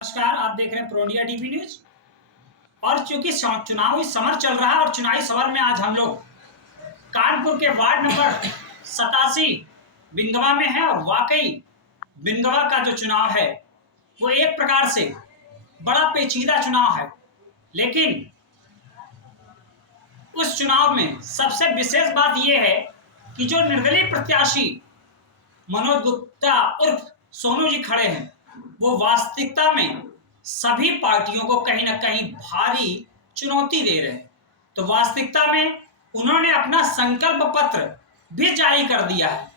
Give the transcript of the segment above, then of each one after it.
नमस्कार, आप देख रहे हैं प्रो इंडिया टीवी न्यूज। और चूंकि चुनावी समर चल रहा है और चुनावी समर में आज हम लोग कानपुर के वार्ड नंबर 87 बिंदवा में है। और वाकई बिंदवा का जो चुनाव है वो एक प्रकार से बड़ा पेचीदा चुनाव है, लेकिन उस चुनाव में सबसे विशेष बात यह है कि जो निर्दलीय प्रत्याशी मनोज गुप्ता उर्फ सोनू जी खड़े हैं, वो वास्तविकता में सभी पार्टियों को कहीं ना कहीं भारी चुनौती दे रहे हैं। तो वास्तविकता में उन्होंने अपना संकल्प पत्र भी जारी कर दिया है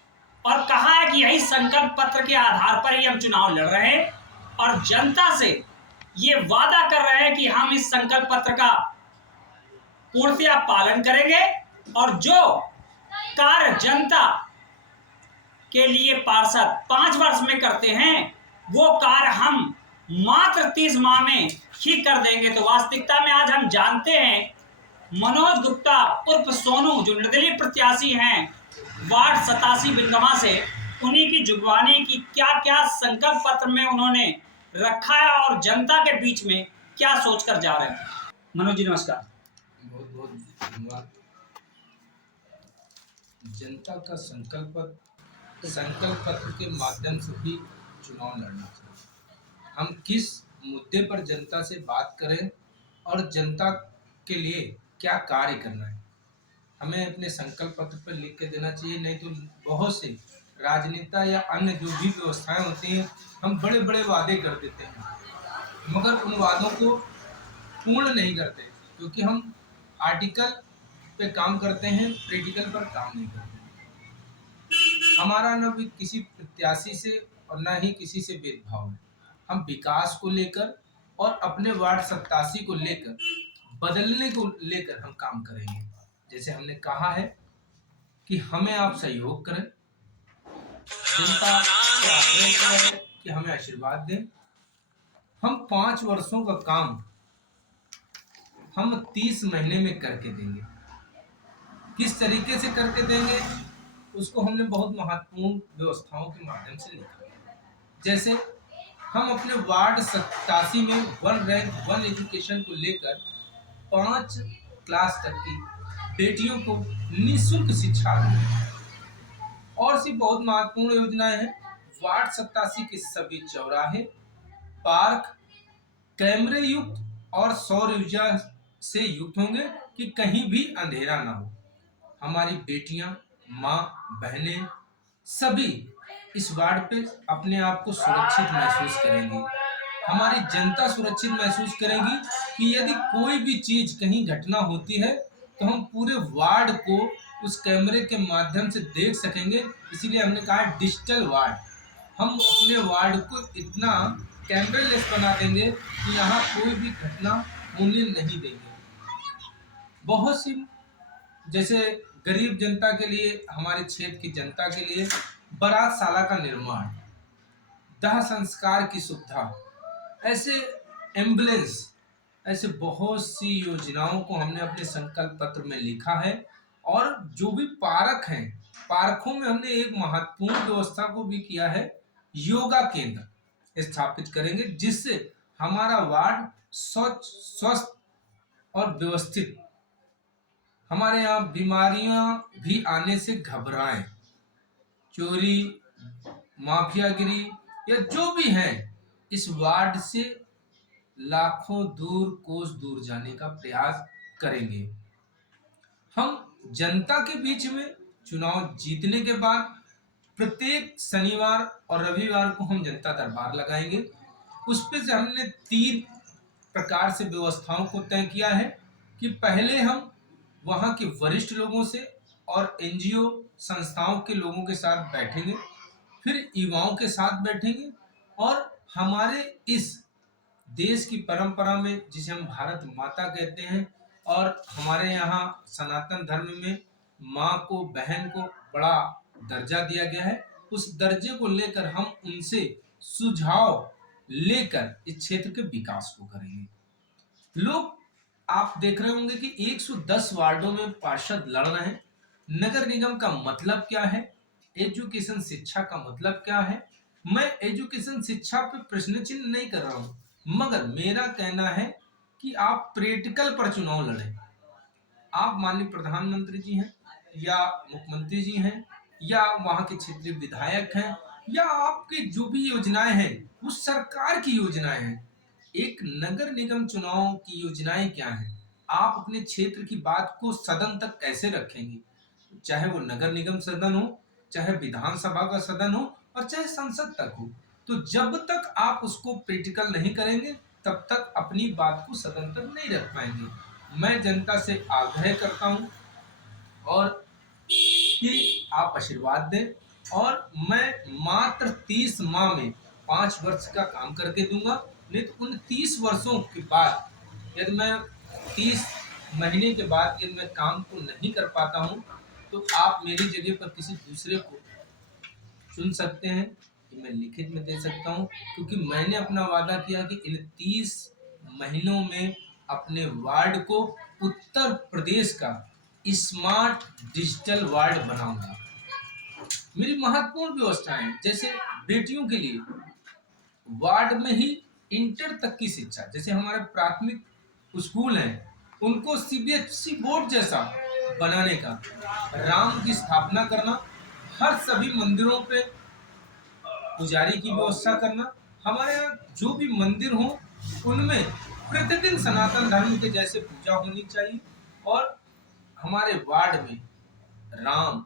और कहा है कि यही संकल्प पत्र के आधार पर ही हम चुनाव लड़ रहे हैं और जनता से ये वादा कर रहे हैं कि हम इस संकल्प पत्र का पूर्णतया पालन करेंगे और जो कार्य जनता के लिए पार्षद 5 वर्ष में करते हैं वो कार्य हम मात्र 30 माह में ही कर देंगे। तो वास्तविकता में आज हम जानते हैं मनोज गुप्ता उर्फ सोनू जो निर्दलीय प्रत्याशी हैं वार्ड 87 बिंदवा से, उन्हीं की जुबानी की क्या क्या संकल्प पत्र में उन्होंने रखा है और जनता के बीच में क्या सोचकर जा रहे हैं। मनोज जी नमस्कार। बहुत बहुत धन्यवाद। जनता का संकल्प पत्र के माध्यम से भी चुनाव लड़ना चाहिए। हम किस मुद्दे पर जनता से बात करें और जनता के लिए क्या कार्य करना है, हमें अपने संकल्प पत्र पर लिख के देना चाहिए। नहीं तो बहुत से राजनेता या अन्य जो भी व्यवस्थाएं होती हैं, हम बड़े बड़े वादे कर देते हैं मगर उन वादों को पूर्ण नहीं करते, क्योंकि हम आर्टिकल पे काम करते हैं, प्रैक्टिकल पर काम नहीं करते। हमारा न भी किसी प्रत्याशी से और न ही किसी से भेदभाव है। हम विकास को लेकर और अपने वार्ड 87 को लेकर बदलने को लेकर हम काम करेंगे। जैसे हमने कहा है कि हमें आप सहयोग करें, जनता से आग्रह है कि हमें आशीर्वाद दें। हम 5 वर्षों का काम हम 30 महीने में करके देंगे। किस तरीके से करके देंगे उसको हमने बहुत महत्वपूर्ण व्यवस्थाओं के माध्यम से लिखा है। जैसे हम अपने वार्ड 87 में 1 रैंक 1 एजुकेशन को लेकर 5 क्लास तक की बेटियों को निःशुल्क शिक्षा देंगे। और सी बहुत महत्वपूर्ण योजनाएं हैं। वार्ड 87 के सभी चौराहे, पार्क कैमरे युक्त और सौर ऊर्जा से युक्त होंगे कि कहीं भी अंधेरा ना हो। हमारी बेटियां, माँ, बहनें सभी इस वार्ड पे अपने आप को सुरक्षित महसूस करेंगी। हमारी जनता सुरक्षित महसूस करेगी कि यदि कोई भी चीज कहीं घटना होती है तो हम पूरे वार्ड को उस कैमरे के माध्यम से देख सकेंगे। इसीलिए हमने कहा डिजिटल वार्ड। हम अपने वार्ड को इतना कैमरेलेस बना देंगे कि यहाँ कोई भी घटना होने नहीं देंगे। बहुत सी जैसे गरीब जनता के लिए, हमारे क्षेत्र की जनता के लिए बारात शाला का निर्माण, दाह संस्कार की सुविधा, ऐसे एम्बुलेंस, ऐसे बहुत सी योजनाओं को हमने अपने संकल्प पत्र में लिखा है। और जो भी पार्क हैं, पार्कों में हमने एक महत्वपूर्ण व्यवस्था को भी किया है, योगा केंद्र स्थापित करेंगे जिससे हमारा वार्ड स्वच्छ, स्वस्थ और व्यवस्थित, हमारे यहाँ बीमारियां भी आने से घबराएं, चोरी, माफियागिरी या जो भी है, इस वार्ड से लाखों दूर कोस दूर जाने का प्रयास करेंगे। हम जनता के बीच में चुनाव जीतने के बाद प्रत्येक शनिवार और रविवार को हम जनता दरबार लगाएंगे। उस पे से हमने 3 प्रकार से व्यवस्थाओं को तय किया है कि पहले हम वहाँ के वरिष्ठ लोगों से और एनजीओ संस्थाओं के लोगों के साथ बैठेंगे, फिर युवाओं के साथ बैठेंगे और हमारे इस देश की परंपरा में, जिसे हम भारत माता कहते हैं, और हमारे यहाँ सनातन धर्म में माँ को, बहन को बड़ा दर्जा दिया गया है, उस दर्जे को लेकर हम उनसे सुझाव लेकर इस क्षेत्र के विकास को करेंगे। लोग, आप देख रहे होंगे कि 110 वार्डों में पार्षद लड़ रहे हैं। नगर निगम का मतलब क्या है, एजुकेशन शिक्षा का मतलब क्या है। मैं एजुकेशन शिक्षा पे प्रश्न चिन्ह नहीं कर रहा हूँ, मगर मेरा कहना है कि आप प्रैक्टिकल पर चुनाव लड़ें। आप माननीय प्रधानमंत्री जी हैं या मुख्यमंत्री जी हैं या वहाँ के क्षेत्रीय विधायक हैं या आपकी जो भी योजनाएं हैं वो सरकार की योजनाएं हैं। एक नगर निगम चुनाव की योजनाएं क्या हैं? आप अपने क्षेत्र की बात को सदन तक कैसे रखेंगे? चाहे वो नगर निगम सदन हो, चाहे विधानसभा का सदन हो और चाहे संसद तक हो। तो जब तक आप उसको प्रैक्टिकल नहीं करेंगे तब तक अपनी बात को सदन तक नहीं रख पाएंगे। मैं जनता से आग्रह करता हूं और कि आप आशीर्वाद दें और मैं मात्र 30 माह में 5 वर्ष का काम करके दूंगा। नहीं तो उन 30 वर्षों के बाद यदि मैं 30 महीने के बाद यदि मैं काम को नहीं कर पाता हूं तो आप मेरी जगह पर किसी दूसरे को चुन सकते हैं कि मैं लिखित में दे सकता हूं, क्योंकि मैंने अपना वादा किया कि इन 30 महीनों में अपने वार्ड को उत्तर प्रदेश का स्मार्ट डिजिटल वार्ड बनाऊंगा। मेरी महत्वपूर्ण व्यवस्थाएं जैसे बेटियों के लिए वार्ड में ही इंटर तक की शिक्षा, जैसे हमारे प्राथमिक स्कूल हैं उनको सीबीएसई बोर्ड जैसा बनाने का, राम की स्थापना करना, हर सभी मंदिरों पे पुजारी की व्यवस्था करना, हमारे यहाँ जो भी मंदिर हो उनमें प्रतिदिन सनातन धर्म के जैसे पूजा होनी चाहिए और हमारे वार्ड में राम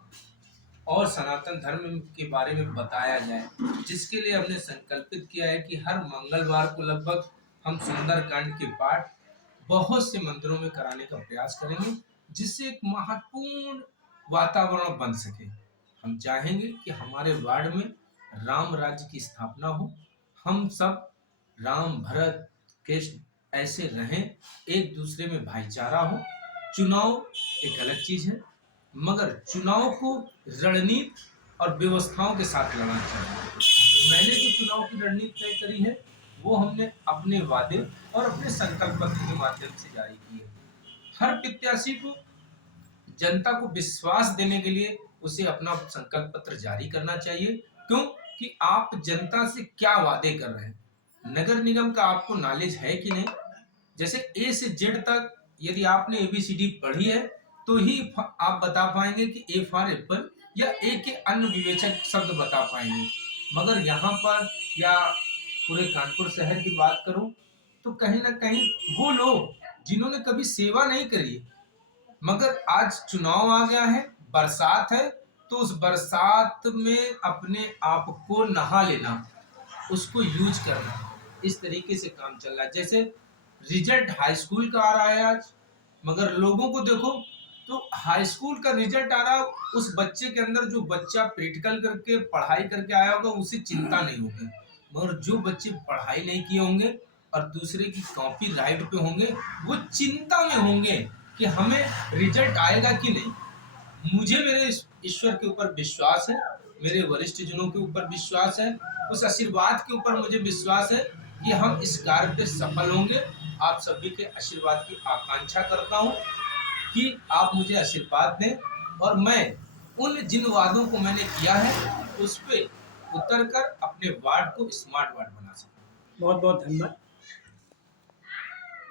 और सनातन धर्म के बारे में बताया जाए, जिसके लिए हमने संकल्पित किया है कि हर मंगलवार को लगभग हम सुंदरकांड के पाठ बहुत से मंदिरों में कराने का प्रयास करेंगे, जिससे एक महत्वपूर्ण वातावरण बन सके। हम चाहेंगे कि हमारे वार्ड में राम राज्य की स्थापना हो, हम सब राम भरत कृष्ण ऐसे रहें, एक दूसरे में भाईचारा हो। चुनाव एक अलग चीज है, मगर चुनाव को रणनीति और व्यवस्थाओं के साथ लड़ना चाहिए। मैंने जो चुनाव की रणनीति तय करी है वो हमने अपने वादे और अपने संकल्प पत्र के माध्यम से जारी की है। हर प्रत्याशी को जनता को विश्वास देने के लिए उसे अपना संकल्प पत्र जारी करना चाहिए। क्यों? कि आप जनता से क्या वादे कर रहे हैं, नगर निगम का आपको नॉलेज है कि नहीं। जैसे ए से जेड तक यदि आपने एबीसीडी पढ़ी है तो ही आप बता पाएंगे कि ए फॉर एप्पल या ए के अन्य विवेचक शब्द बता पाएंगे। मगर यहाँ पर या पूरे कानपुर शहर की बात करूं तो कहीं ना कहीं वो लोग जिन्होंने कभी सेवा नहीं करी, मगर आज चुनाव आ गया है, बरसात है, तो उस बरसात में अपने आप को नहा लेना, उसको यूज करना, इस तरीके से काम चल रहा है। जैसे रिजल्ट हाई स्कूल का आ रहा है आज, मगर लोगों को देखो तो हाई स्कूल का रिजल्ट आ रहा है, उस बच्चे के अंदर जो बच्चा प्रैक्टिकल करके पढ़ाई करके आया होगा उसे चिंता नहीं होगी, मगर जो बच्चे पढ़ाई नहीं किए होंगे और दूसरे की कॉपी राइट पे होंगे वो चिंता में होंगे कि हमें रिजल्ट आएगा कि नहीं। मुझे मेरे ईश्वर के ऊपर विश्वास है, मेरे वरिष्ठ जनों के ऊपर विश्वास है, उस आशीर्वाद के ऊपर मुझे विश्वास है कि हम इस कार्य पे सफल होंगे। आप सभी के आशीर्वाद की आकांक्षा करता हूं कि आप मुझे आशीर्वाद दें और मैं उन जिन वादों को मैंने किया है उस पे उतर कर अपने वार्ड को स्मार्ट वार्ड बना सकूं। बहुत बहुत धन्यवाद।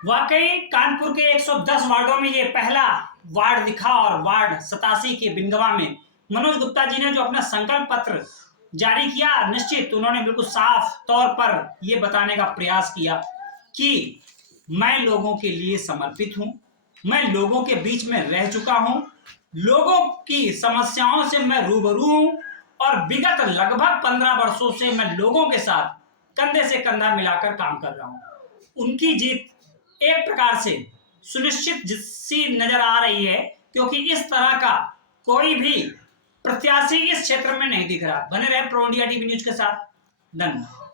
वाकई कानपुर के 110 वार्डों में ये पहला वार्ड दिखा और वार्ड 87 के बिंदवा में मनोज गुप्ता जी ने जो अपना संकल्प पत्र जारी किया, निश्चित उन्होंने बिल्कुल साफ तौर पर यह बताने का प्रयास किया कि मैं लोगों के लिए समर्पित हूं, मैं लोगों के बीच में रह चुका हूं, लोगों की समस्याओं से मैं रूबरू हूं और विगत लगभग 15 वर्षों से मैं लोगों के साथ कंधे से कंधा मिलाकर काम कर रहा हूं। उनकी जीत एक प्रकार से सुनिश्चित सी नजर आ रही है, क्योंकि इस तरह का कोई भी प्रत्याशी इस क्षेत्र में नहीं दिख रहा। बने रहे प्रो इंडिया टीवी न्यूज के साथ। धन्यवाद।